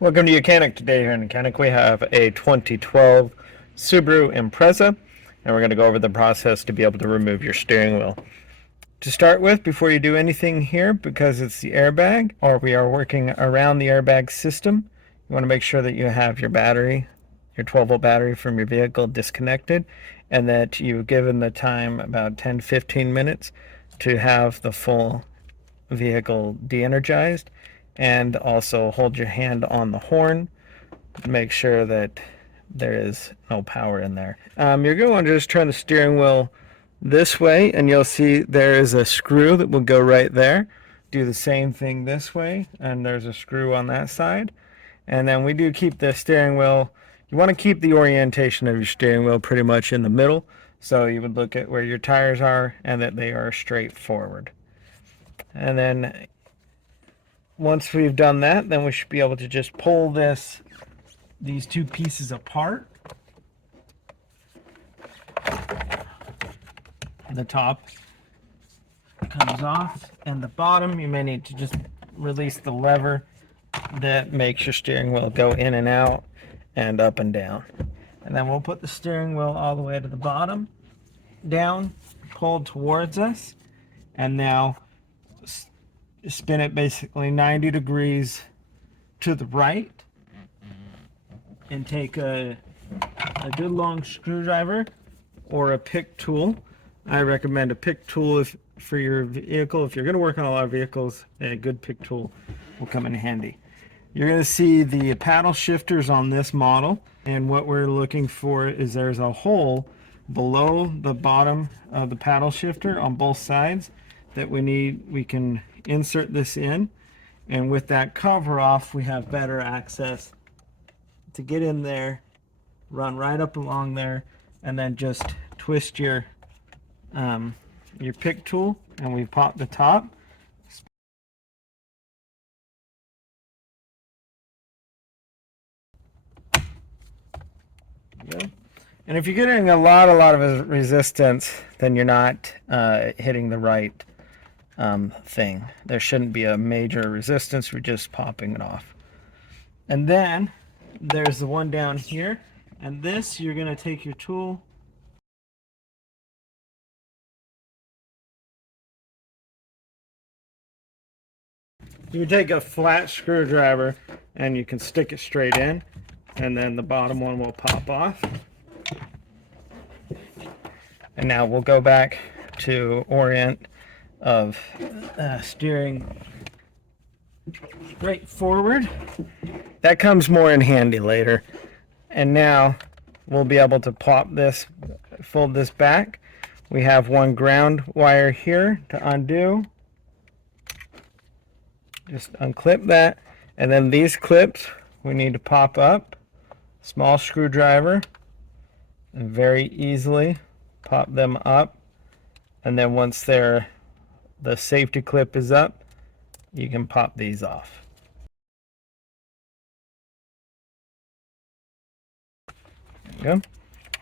Welcome to YOUCANIC. Today here in YOUCANIC we have a 2012 Subaru Impreza, and we're going to go over the process to be able to remove your steering wheel. To start with, before you do anything here, because it's the airbag, or we are working around the airbag system, you want to make sure that you have your battery, your 12-volt battery from your vehicle disconnected, and that you've given the time about 10-15 minutes to have the full vehicle de-energized, and also hold your hand on the horn. Make sure that there is no power in there. You're going to want to just turn the steering wheel this way, and you'll see there is a screw that will go right there. Do the same thing this way, and there's a screw on that side. And then we do keep the steering wheel, you want to keep the orientation of your steering wheel pretty much in the middle, so you would look at where your tires are and that they are straight forward. And then once we've done that, then we should be able to just pull these two pieces apart. The top comes off, and the bottom you may need to just release the lever that makes your steering wheel go in and out and up and down. And then we'll put the steering wheel all the way to the bottom, down, pulled towards us, and now spin it basically 90 degrees to the right, and take a good long screwdriver or a pick tool. I recommend a pick tool for your vehicle. If you're going to work on a lot of vehicles, a good pick tool will come in handy. You're going to see the paddle shifters on this model, and what we're looking for is there's a hole below the bottom of the paddle shifter on both sides that we can insert this in, and with that cover off we have better access to get in there, run right up along there, and then just twist your pick tool, and we pop the top. And if you're getting a lot of resistance, then you're not hitting the right thing. There shouldn't be a major resistance. We're just popping it off. And then there's the one down here, and this you're going to take your tool, you can take a flat screwdriver and you can stick it straight in, and then the bottom one will pop off. And now we'll go back to orient of steering straight forward. That comes more in handy later. And now we'll be able to pop this, fold this back. We have one ground wire here to undo. Just unclip that, and then these clips we need to pop up. Small screwdriver, and very easily pop them up, and then once the safety clip is up, you can pop these off. There we go.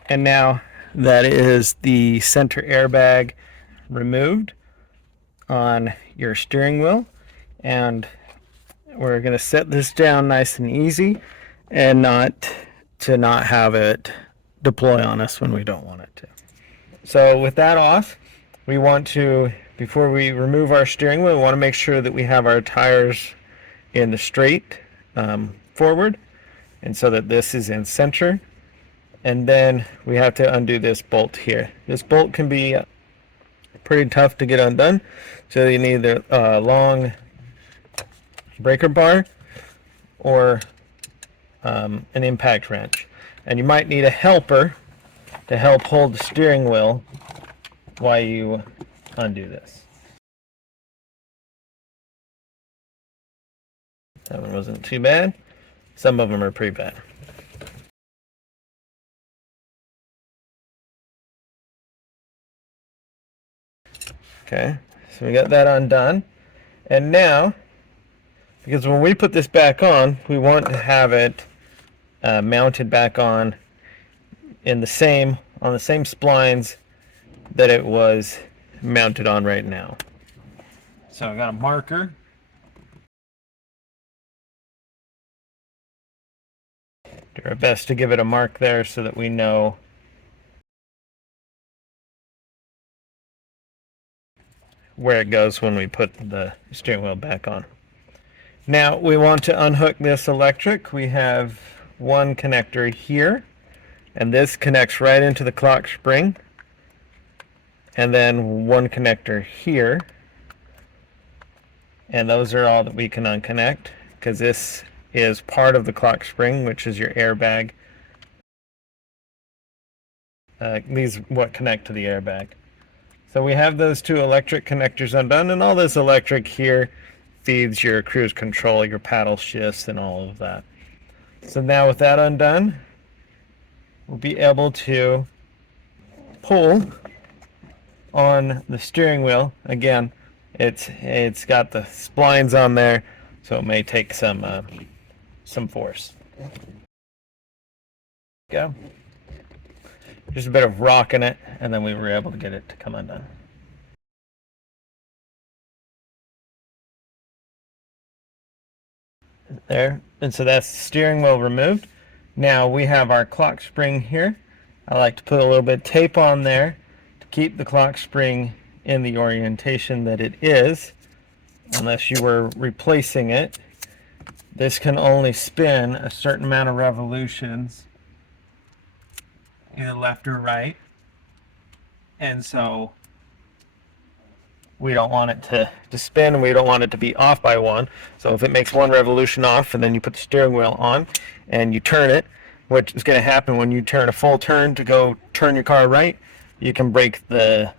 And now that is the center airbag removed on your steering wheel, and we're going to set this down nice and easy, and not have it deploy on us when we don't want it to. So with that off, we want to, before we remove our steering wheel, we want to make sure that we have our tires in the straight forward, and so that this is in center. And then we have to undo this bolt here. This bolt can be pretty tough to get undone, so you need a long breaker bar or an impact wrench, and you might need a helper to help hold the steering wheel while you undo this. That one wasn't too bad. Some of them are pretty bad. Okay, so we got that undone, and now, because when we put this back on, we want to have it mounted back on the same splines that it was mounted on right now. So I got a marker best to give it a mark there so that we know where it goes when we put the steering wheel back on. Now we want to unhook this electric. We have one connector here, and this connects right into the clock spring, and then one connector here, and those are all that we can unconnect because this is part of the clock spring, which is your airbag. These what connect to the airbag. So we have those two electric connectors undone, and all this electric here feeds your cruise control, your paddle shifts, and all of that. So now with that undone, we'll be able to pull on the steering wheel. Again, it's got the splines on there, so it may take some force. Go. Just a bit of rocking it, and then we were able to get it to come undone. There, and so that's the steering wheel removed. Now we have our clock spring here. I like to put a little bit of tape on there to keep the clock spring in the orientation that it is, unless you were replacing it. This can only spin a certain amount of revolutions, either left or right, and so we don't want it to spin, and we don't want it to be off by one. So if it makes one revolution off, and then you put the steering wheel on and you turn it, what is going to happen when you turn a full turn to go turn your car right, you can break the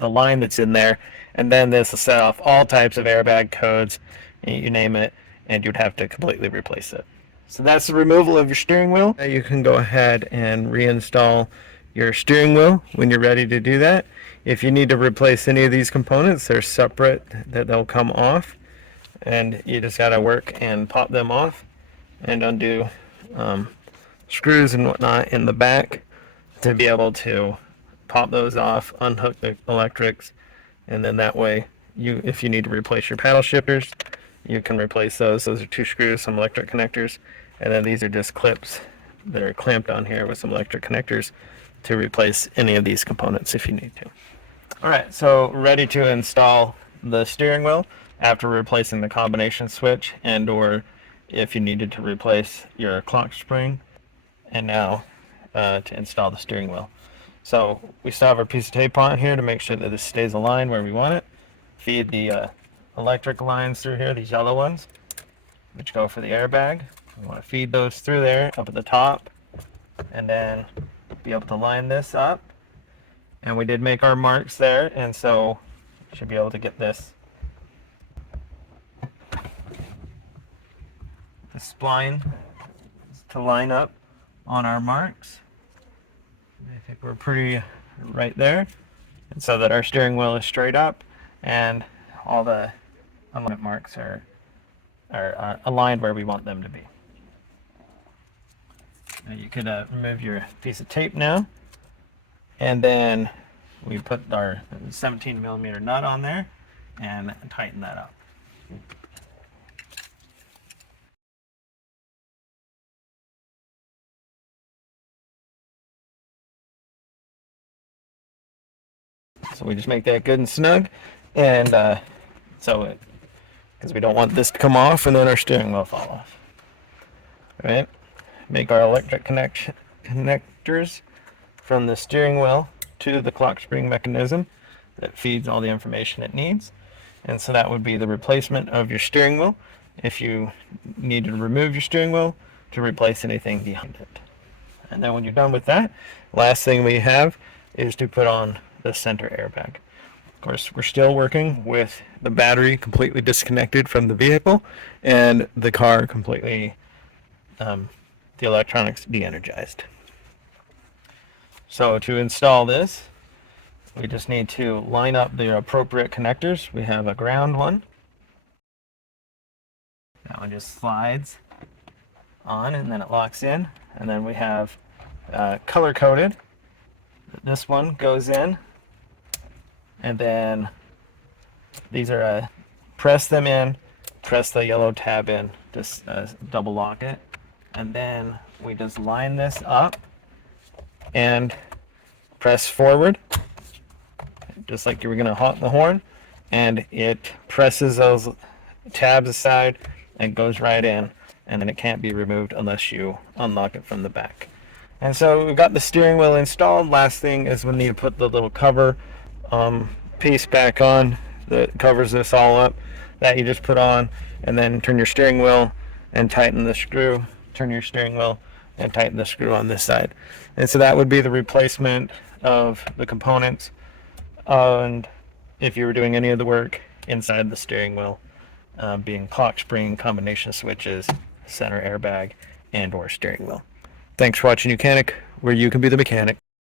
line that's in there, and then this will set off all types of airbag codes, you name it, and you'd have to completely replace it. So that's the removal of your steering wheel. You can go ahead and reinstall your steering wheel when you're ready to do that. If you need to replace any of these components, they're separate, that they'll come off, and you just gotta work and pop them off and undo screws and whatnot in the back to be able to pop those off, unhook the electrics, and then that way if you need to replace your paddle shifters, you can replace those. Those are two screws, some electric connectors, and then these are just clips that are clamped on here with some electric connectors to replace any of these components if you need to. Alright, so ready to install the steering wheel after replacing the combination switch, and or if you needed to replace your clock spring, and now to install the steering wheel. So we still have our piece of tape on here to make sure that this stays aligned where we want it. Feed the electric lines through here, these yellow ones, which go for the airbag. We want to feed those through there up at the top, and then be able to line this up. And we did make our marks there, and so we should be able to get this the spline to line up on our marks. I think we're pretty right there, and so that our steering wheel is straight up and all the alignment marks are aligned where we want them to be. Now you could remove your piece of tape now, and then we put our 17mm nut on there and tighten that up. So we just make that good and snug, and because we don't want this to come off and then our steering wheel fall off. All right, make our electric connectors from the steering wheel to the clock spring mechanism that feeds all the information it needs. And so that would be the replacement of your steering wheel if you need to remove your steering wheel to replace anything behind it. And then when you're done with that, last thing we have is to put on the center airbag. Of course, we're still working with the battery completely disconnected from the vehicle and the car completely, the electronics de-energized. So to install this, we just need to line up the appropriate connectors. We have a ground one. That one just slides on and then it locks in. And then we have color coded. This one goes in, and then these are press them in, press the yellow tab in, just double lock it, and then we just line this up and press forward, just like you were going to honk the horn, and it presses those tabs aside and goes right in, and then it can't be removed unless you unlock it from the back. And so we've got the steering wheel installed. Last thing is we need to put the little cover piece back on that covers this all up, that you just put on, and then turn your steering wheel and tighten the screw, turn your steering wheel and tighten the screw on this side. And so that would be the replacement of the components, and if you were doing any of the work inside the steering wheel, being clock spring, combination switches, center airbag, and or steering wheel. Thanks for watching YOUCANIC, where you can be the mechanic.